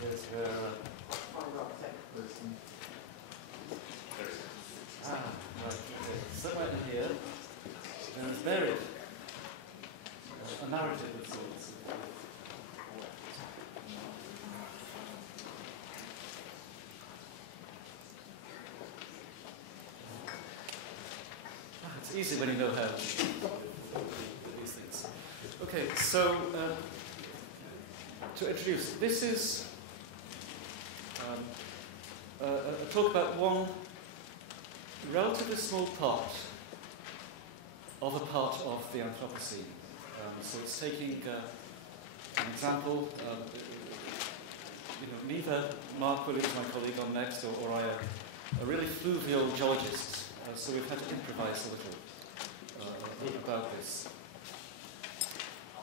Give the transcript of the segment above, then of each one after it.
Here's her person. Right. So right in here, and it's buried. A narrative of sorts. It's easy when you know how to do these things. Okay, so to introduce, this is a talk about one relatively small part of a part of the Anthropocene. So it's taking an example. Neither Mark Williams, my colleague on next, or I are really fluvial geologists, so we've had to improvise a little about this.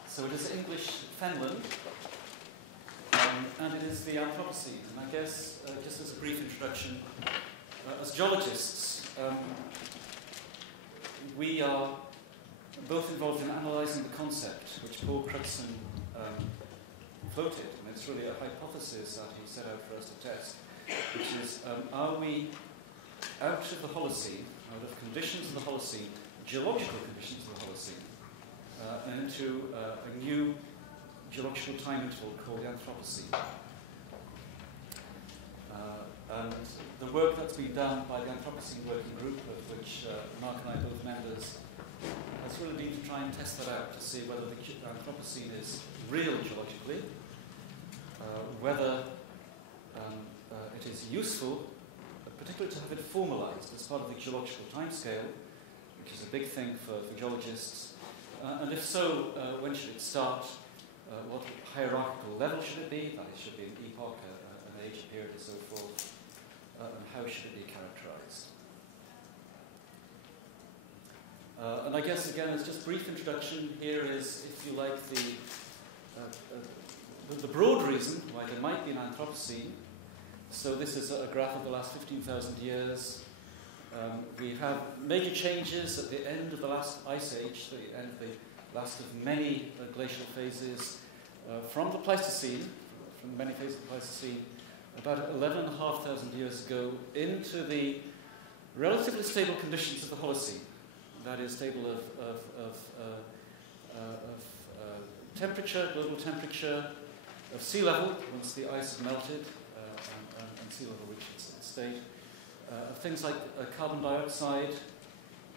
So it is English Fenland, and it is the Anthropocene. And I guess, just as a brief introduction, as geologists, we are both involved in analysing the concept which Paul Crutzen floated, and it's really a hypothesis that he set out for us to test, which is, are we out of the Holocene, out of conditions of the Holocene, geological conditions of the Holocene, and into a new geological time interval called the Anthropocene. And the work that's been done by the Anthropocene Working Group, of which Mark and I are both members, has really been to try and test that out, to see whether the Anthropocene is real geologically, whether it is useful, particularly to have it formalized as part of the geological timescale, which is a big thing for geologists, and if so, when should it start, what hierarchical level should it be, that it should be an epoch, an age, a period, and so forth, and how should it be characterized. And I guess, again, as just brief introduction, here is, if you like, the broad reason why there might be an Anthropocene. So this is a graph of the last 15,000 years. We have major changes at the end of the last ice age, the end of the last of many glacial phases, from the Pleistocene, from many phases of the Pleistocene, about 11,500 years ago, into the relatively stable conditions of the Holocene. That is stable of temperature, global temperature, of sea level, once the ice has melted and sea level reaches its state, of things like carbon dioxide,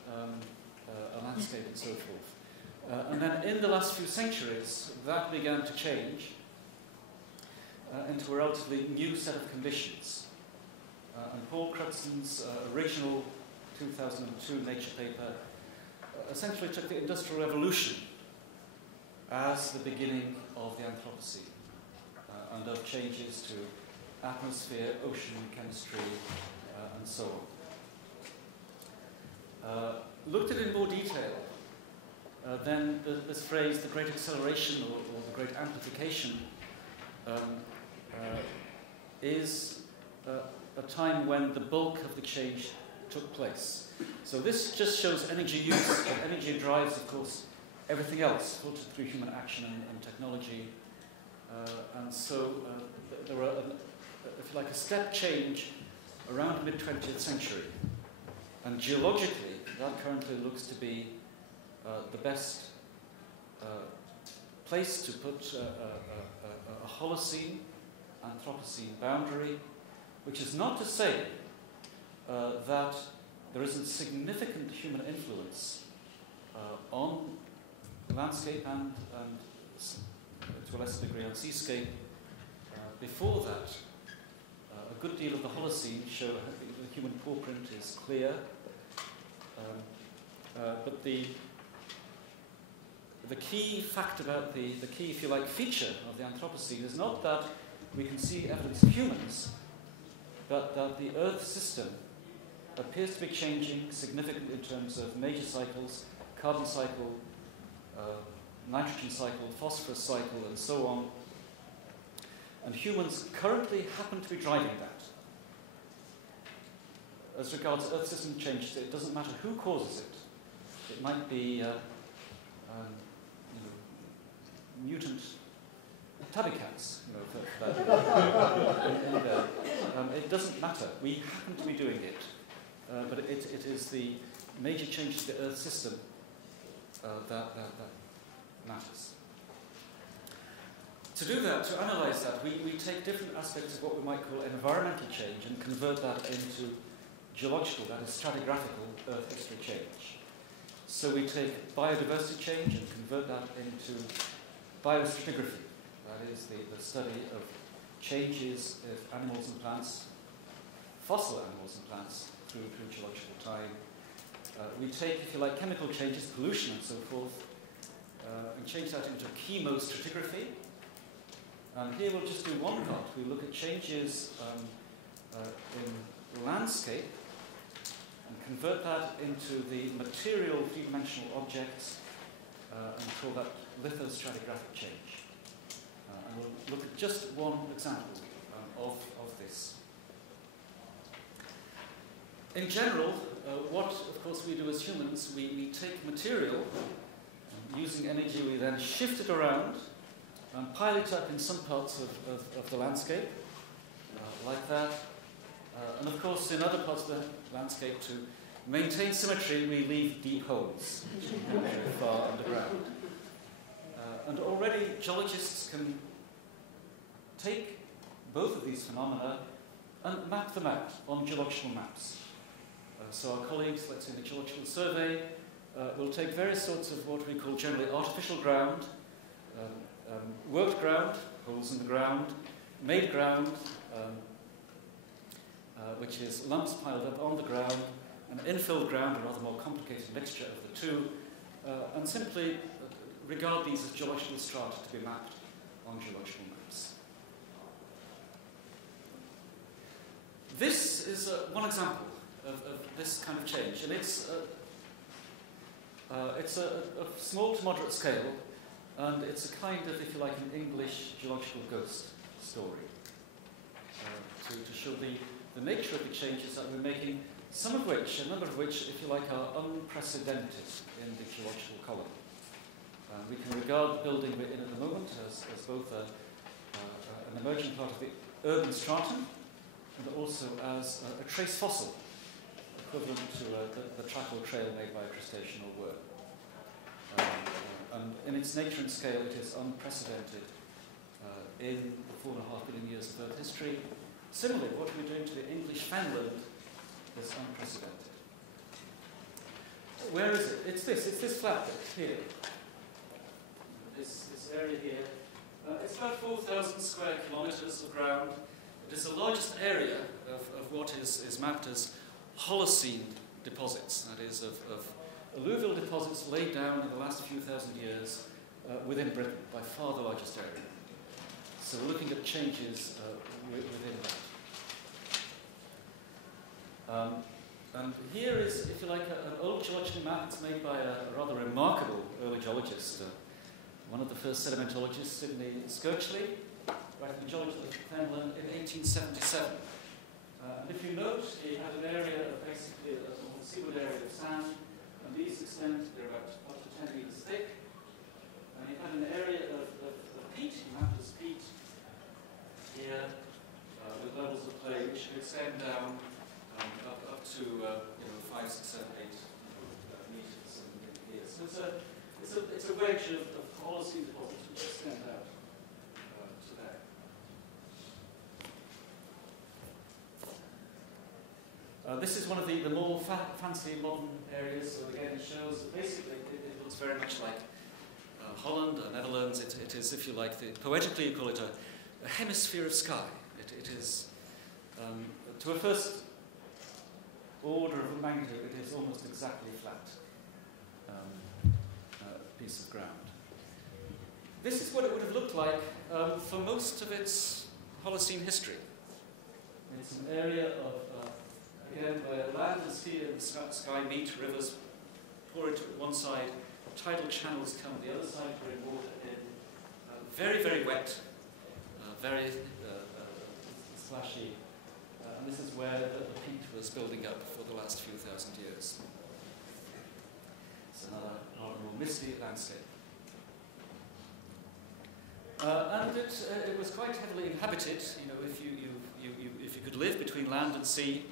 a landscape, and so forth. And then in the last few centuries, that began to change into a relatively new set of conditions. And Paul Crutzen's original 2002 Nature paper essentially took the Industrial Revolution as the beginning of the Anthropocene, and of changes to atmosphere, ocean, chemistry, and so on. Looked at in more detail, then this phrase, the great acceleration or the great amplification, is a time when the bulk of the change took place. So this just shows energy use, and energy drives, of course, everything else, filtered through human action and technology. And so there were, if you like, a step change around the mid-20th century. And geologically, that currently looks to be the best place to put a Holocene, Anthropocene boundary, which is not to say that there isn't significant human influence on landscape and to a lesser degree on seascape. Before that, a good deal of the Holocene show the human paw print is clear, but the key fact about the key, if you like, feature of the Anthropocene is not that we can see evidence of humans, but that the Earth system appears to be changing significantly in terms of major cycles, carbon cycle, nitrogen cycle, phosphorus cycle, and so on. And humans currently happen to be driving that. As regards Earth system changes, it doesn't matter who causes it. It might be mutant tabby cats, for that. in there. It doesn't matter. We happen to be doing it, but it is the major change to the Earth system that matters. To do that, to analyse that, we take different aspects of what we might call environmental change and convert that into geological, that is stratigraphical Earth history change. So we take biodiversity change and convert that into biostratigraphy, that is the study of changes of animals and plants, fossil animals and plants, through geological time. We take, if you like, chemical changes, pollution and so forth, and change that into chemostratigraphy. And here we'll just do one part. We look at changes in landscape and convert that into the material three-dimensional objects and call that lithostratigraphic change. And we'll look at just one example of this. In general, what, of course, we do as humans, we take material, using energy, we then shift it around and pile it up in some parts of the landscape, like that. And of course, in other parts of the landscape, to maintain symmetry, we leave deep holes far underground. And already geologists can take both of these phenomena and map them out on geological maps. So our colleagues, let's say in the Geological Survey, will take various sorts of what we call generally artificial ground, worked ground, holes in the ground, made ground, which is lumps piled up on the ground, and infilled ground, a rather more complicated mixture of the two, and simply regard these as geological strata to be mapped on geological maps. This is one example of this kind of change, and it's a small to moderate scale, and it's a kind of, if you like, an English geological ghost story to show the nature of the changes that we're making, some of which, a number of which, if you like, are unprecedented in the geological column. We can regard the building we're in at the moment as both an emerging part of the urban stratum and also as a trace fossil, equivalent to the track or trail made by a crustacean or worm. And in its nature and scale, it is unprecedented in the 4.5 billion years of Earth history. Similarly, what we're doing to the English Fenland is unprecedented. Where is it? It's this flat bit here. This area here. It's about 4,000 square kilometers of ground. It is the largest area of what is mapped as Holocene deposits, that is, of alluvial deposits laid down in the last few thousand years within Britain, by far the largest area. So we're looking at changes within that. And here is, if you like, an old geological map. It's made by a rather remarkable early geologist, one of the first sedimentologists, Sidney Skirchley, writing the Geology of Fenland in 1877. And if you note, he had an area of basically a seaward area of sand, and these extend, they're about up to 10 meters thick. And he had an area of peat, he mapped as peat here, with levels of clay which extend down up to 5, 6, 7, 8 meters in here. So it's a wedge of Holocene deposits which extend out to there. This is one of the more fancy modern areas. So again, it shows that basically it looks very much like Holland or Netherlands. It is, if you like, poetically you call it a hemisphere of sky. It is, to a first order of magnitude, it is almost exactly flat piece of ground. This is what it would have looked like for most of its Holocene history. It's an area of, again, where land and sea and sky meet, rivers pour into one side, tidal channels come the other side, bring water in. Very, very wet, very slashy. And this is where the peat was building up for the last few thousand years. It's another rather more misty landscape. And it was quite heavily inhabited. You know, if you could live between land and sea,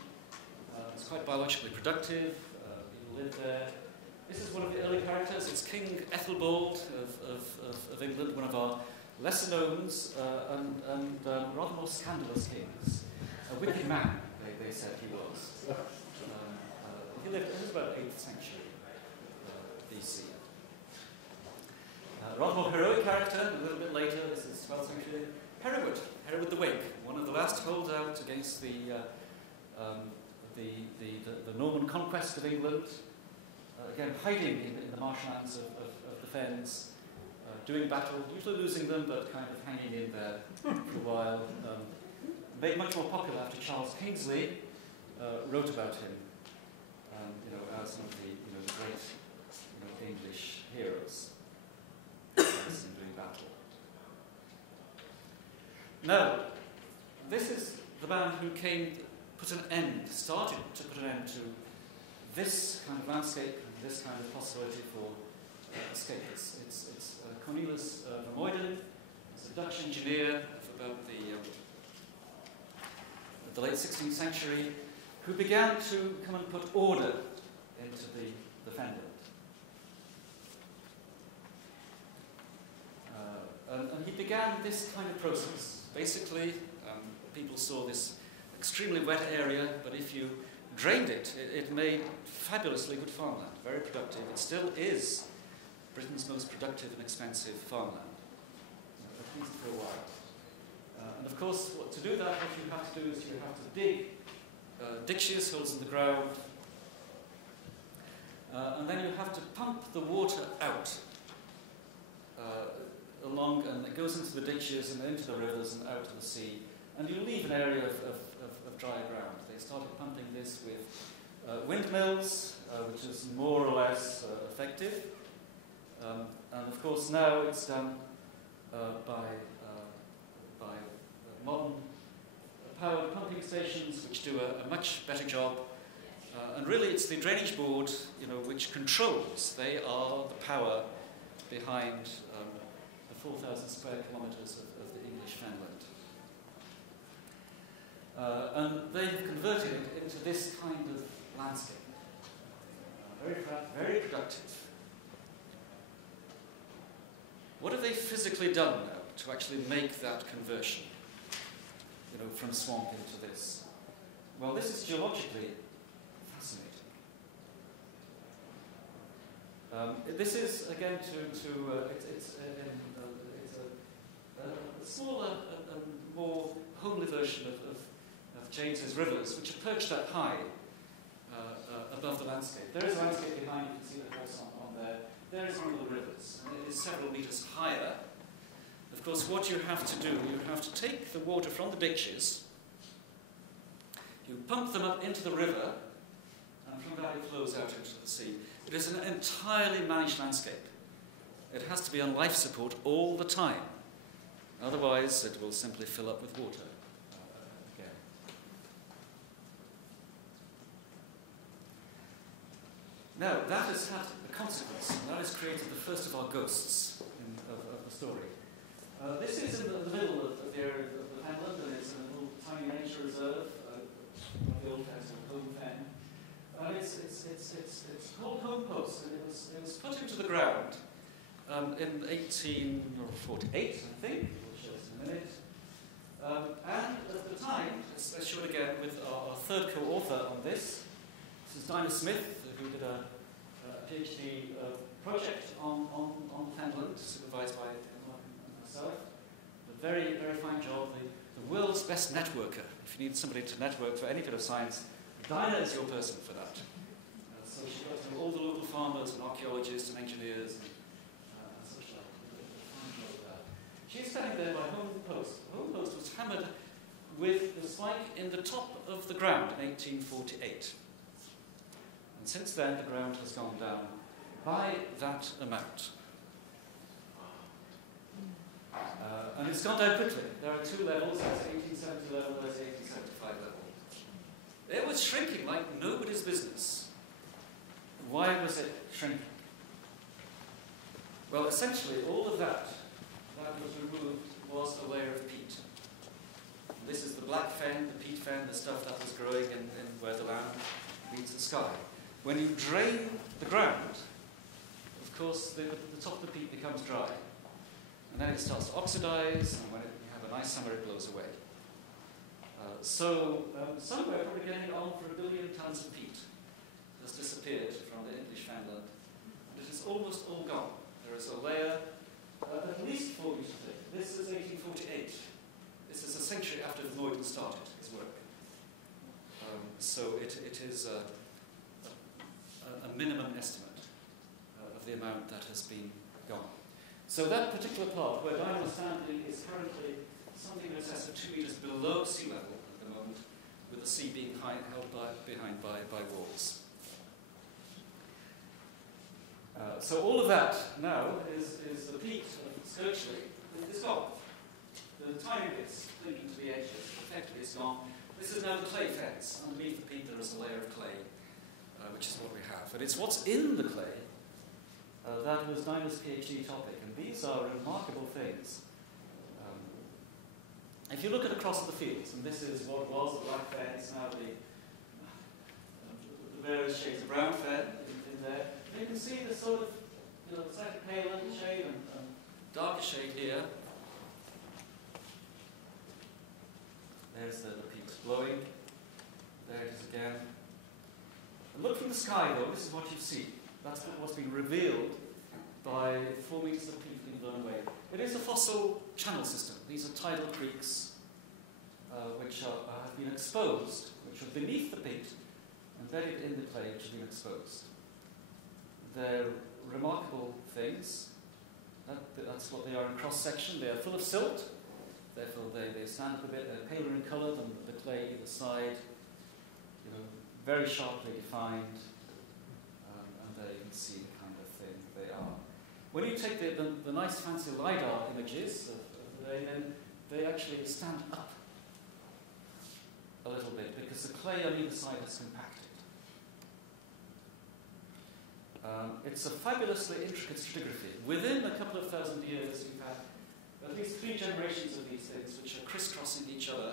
it's quite biologically productive. People lived there. This is one of the early characters. It's King Ethelbald of England, one of our lesser known and rather more scandalous kings. A wicked man, they said he was. He lived about 8th century BC. Rather more heroic character, a little bit later, this is 12th century. Hereward the Whig, one of the last holdouts against the Norman conquest of England. Again, hiding in the marshlands of the Fens, doing battle, usually losing them, but kind of hanging in there for a while. Made much more popular after Charles Kingsley wrote about him, as one of the great English heroes in doing battle. Now, this is the man who started to put an end to this kind of landscape, this kind of possibility for escape. It's Cornelis Vermuyden. He's a Dutch engineer of about the late 16th century, who began to come and put order into the Fenland. And he began this kind of process. Basically, people saw this extremely wet area, but if you drained it, it made fabulously good farmland, very productive. It still is Britain's most productive and expensive farmland, at least for a while. And of course, to do that, what you have to do is you have to dig ditches, holes in the ground, and then you have to pump the water out and it goes into the ditches and into the rivers and out to the sea, and you leave an area of dry ground. They started pumping this with windmills, which is more or less effective, and of course now it's done by modern powered pumping stations, which do a much better job. And really, it's the drainage board, which controls. They are the power behind the 4,000 square kilometres of the English Fenland. And they have converted it into this kind of landscape. Very flat, very productive. What have they physically done now to actually make that conversion, from swamp into this? Well, this is geologically fascinating. This is again it's a smaller and more homely version of James's rivers, which are perched up high above the landscape. There is a landscape behind. You can see the house on there. There is one of the rivers, and it is several metres higher. Of course, what you have to do, you have to take the water from the ditches, you pump them up into the river, and from that it flows out into the sea. It is an entirely managed landscape. It has to be on life support all the time. Otherwise, it will simply fill up with water again. Now, that has had a consequence, and that has created the first of our ghosts of the story. This is in the middle of the area of the Fenland, and it's a little tiny nature reserve, the old Home Fen. And it's called Home Post, and it was put into the ground in 1848, I think. We'll show us in a minute. And at the time, let's show it again with our third co-author on this. This is Dinah Smith, who did a PhD project on Fenland, supervised by myself. A very, very fine job. The world's best networker. If you need somebody to network for any bit of science, Dinah is your person for that. So she got to know all the local farmers and archaeologists and engineers and such like. She's standing there by Home Post. Home Post was hammered with the spike in the top of the ground in 1848. And since then, the ground has gone down by that amount. And it's gone down quickly. There are two levels. There's 1870 level, there's 1875 level. It was shrinking like nobody's business. Why was it shrinking? Well, essentially, all of that that was removed was a layer of peat. And this is the black fen, the peat fen, the stuff that was growing in where the land meets the sky. When you drain the ground, of course, the top of the peat becomes dry. And then it starts to oxidize, and when you have a nice summer, it blows away. Somewhere, probably getting on for 1 billion tons of peat has disappeared from the English Fenland. And it is almost all gone. There is a layer at least 4 meters thick. This is 1848. This is a century after Lloyd started his work. So it is a minimum estimate of the amount that has been gone. So that particular part where Dino is standing is currently something in excess of 2 meters below sea level at the moment, with the sea being held behind by walls. So all of that now is the peat of Skirchley is gone. The tiny bits clinging to the edges, effectively is gone. This is now the clay fence. Underneath the peat there is a layer of clay, which is what we have. And it's what's in the clay that was Dino's PhD topic. And these are remarkable things. If you look at across the fields, and this is what was the black fen, it's now the various shades of brown fen in there. You can see the sort of, slightly pale shade and darker shade here. There's the peat blowing. There it is again. And look from the sky, though. This is what you see. That's what's been revealed by 4 meters of peat being blown away. It is a fossil channel system. These are tidal creeks which have been exposed, which are beneath the peat, embedded in the clay, which have been exposed. They're remarkable things. That's what they are in cross-section. They are full of silt. Therefore, they stand up a bit. They're paler in colour than the clay either side. Very sharply defined. And there you can see the kind of thing they are. When you take the nice fancy LiDAR images, they actually stand up a little bit because the clay on either side is compacted. It's a fabulously intricate stratigraphy. Within a couple of thousand years, we've had at least 3 generations of these things which are crisscrossing each other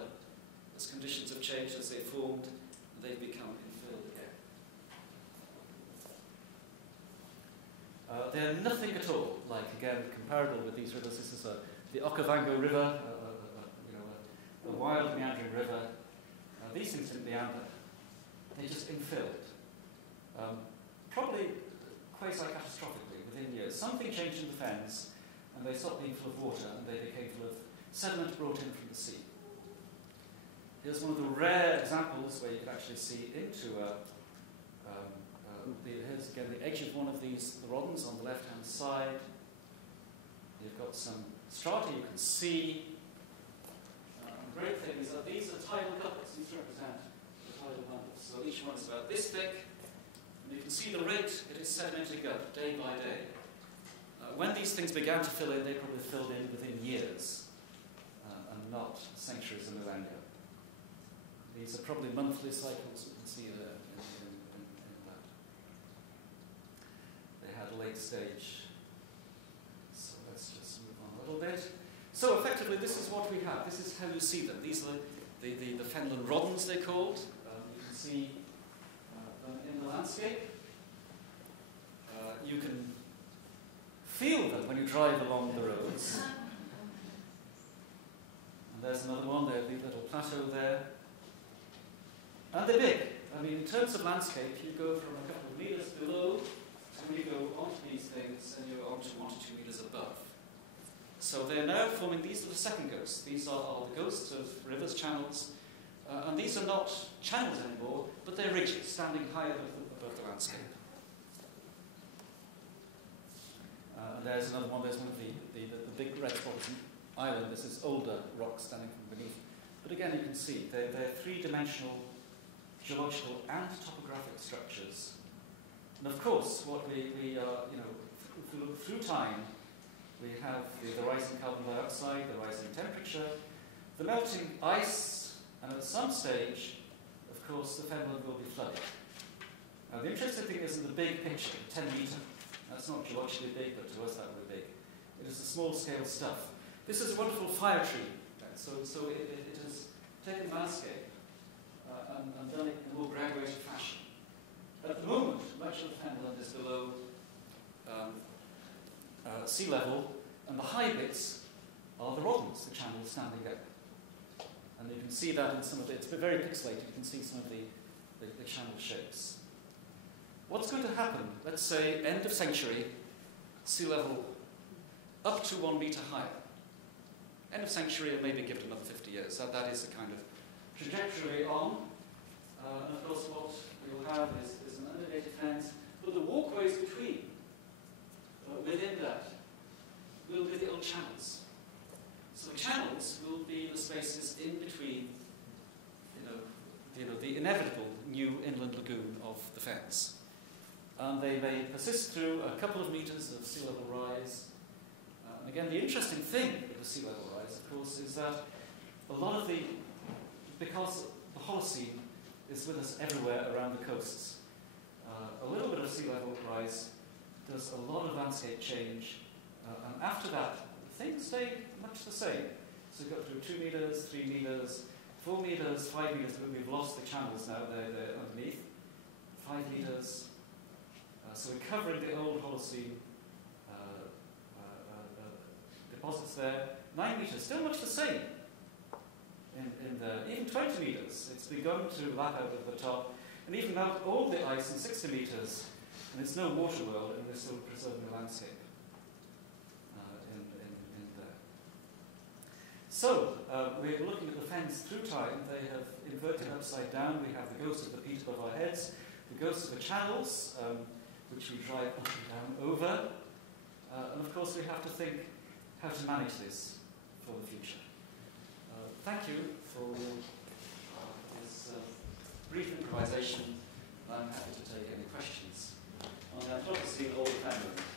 as conditions have changed, as they formed, and they've become infilled again. They're nothing at all like, again, comparable with these rivers. This is the Okavango River, a wild meandering river. These things didn't meander. They just infilled. Probably quasi-catastrophically within years. Something changed in the fens, and they stopped being full of water, and they became full of sediment brought in from the sea. Here's one of the rare examples where you can actually see into here's again the edge of one of these, the Roddens on the left-hand side. You've got some strata you can see. The great thing is that these are tidal couplets. These represent the tidal bundles. So each one is about this thick. And you can see the rate it is sedimenting up day by day. When these things began to fill in, they probably filled in within years and not centuries and millennia. These are probably monthly cycles, you can see there in that. They had a late stage. So let's just move on a little bit. So effectively, this is what we have. This is how you see them. These are the Fenland Roddens, they're called. You can see them in the landscape. You can feel them when you drive along the roads. And there's another one, there's the little plateau there. And they're big. I mean, in terms of landscape, you go from a couple of meters below to when you go onto these things and you're onto 1 to 2 meters above. So they're now forming, these are the second ghosts. These are the ghosts of rivers, channels. And these are not channels anymore, but they're ridges standing high above the landscape. And there's another one, there's one of the big red spots, island. This is older rock standing from beneath. But again, you can see they're three-dimensional geological and topographic structures. And of course, what we if we look through time, we have the rising carbon dioxide, the rising temperature, the melting ice, and at some stage, of course, the Fenland will be flooded. Now, the interesting thing is in the big picture, 10 metre. That's not geologically big, but to us that would be big. It is the small-scale stuff. This is a wonderful fire tree. Right? So it has taken landscape and done it in a more graduated fashion. At the moment, much of Fenland is below sea level, and the high bits are the rodents, the channels standing up. And you can see that in some of it's very pixelated, you can see some of the channel shapes. What's going to happen, let's say end of century, sea level up to 1 metre higher. End of century, and maybe give it another 50 years. That is the kind of trajectory on. And of course what we'll have is an undated fence, but the walkways between, within that, will be the old channels. So the channels will be the spaces in between, the inevitable new inland lagoon of the fens. And they may persist through a couple of metres of sea level rise. And again, the interesting thing with the sea level rise, of course, is that a lot of because the Holocene is with us everywhere around the coasts, a little bit of sea level rise does a lot of landscape change. And after that, things stay much the same. So we've got through 2 metres, 3 metres, 4 metres, 5 metres, but we've lost the channels now, they're underneath. 5 metres. So we're covering the old Holocene deposits there. 9 metres, still much the same. Even 20 metres, it's begun to lap out at the top. And even now, all the ice in 60 metres, and it's no water world, and we're still preserving the landscape. So, we're looking at the fens through time. They have inverted upside down. We have the ghost of the peat above our heads, the ghost of the channels, which we drive up and down over. And of course, we have to think how to manage this for the future. Thank you for this brief improvisation. I'm happy to take any questions on Anthropocene or Fenland.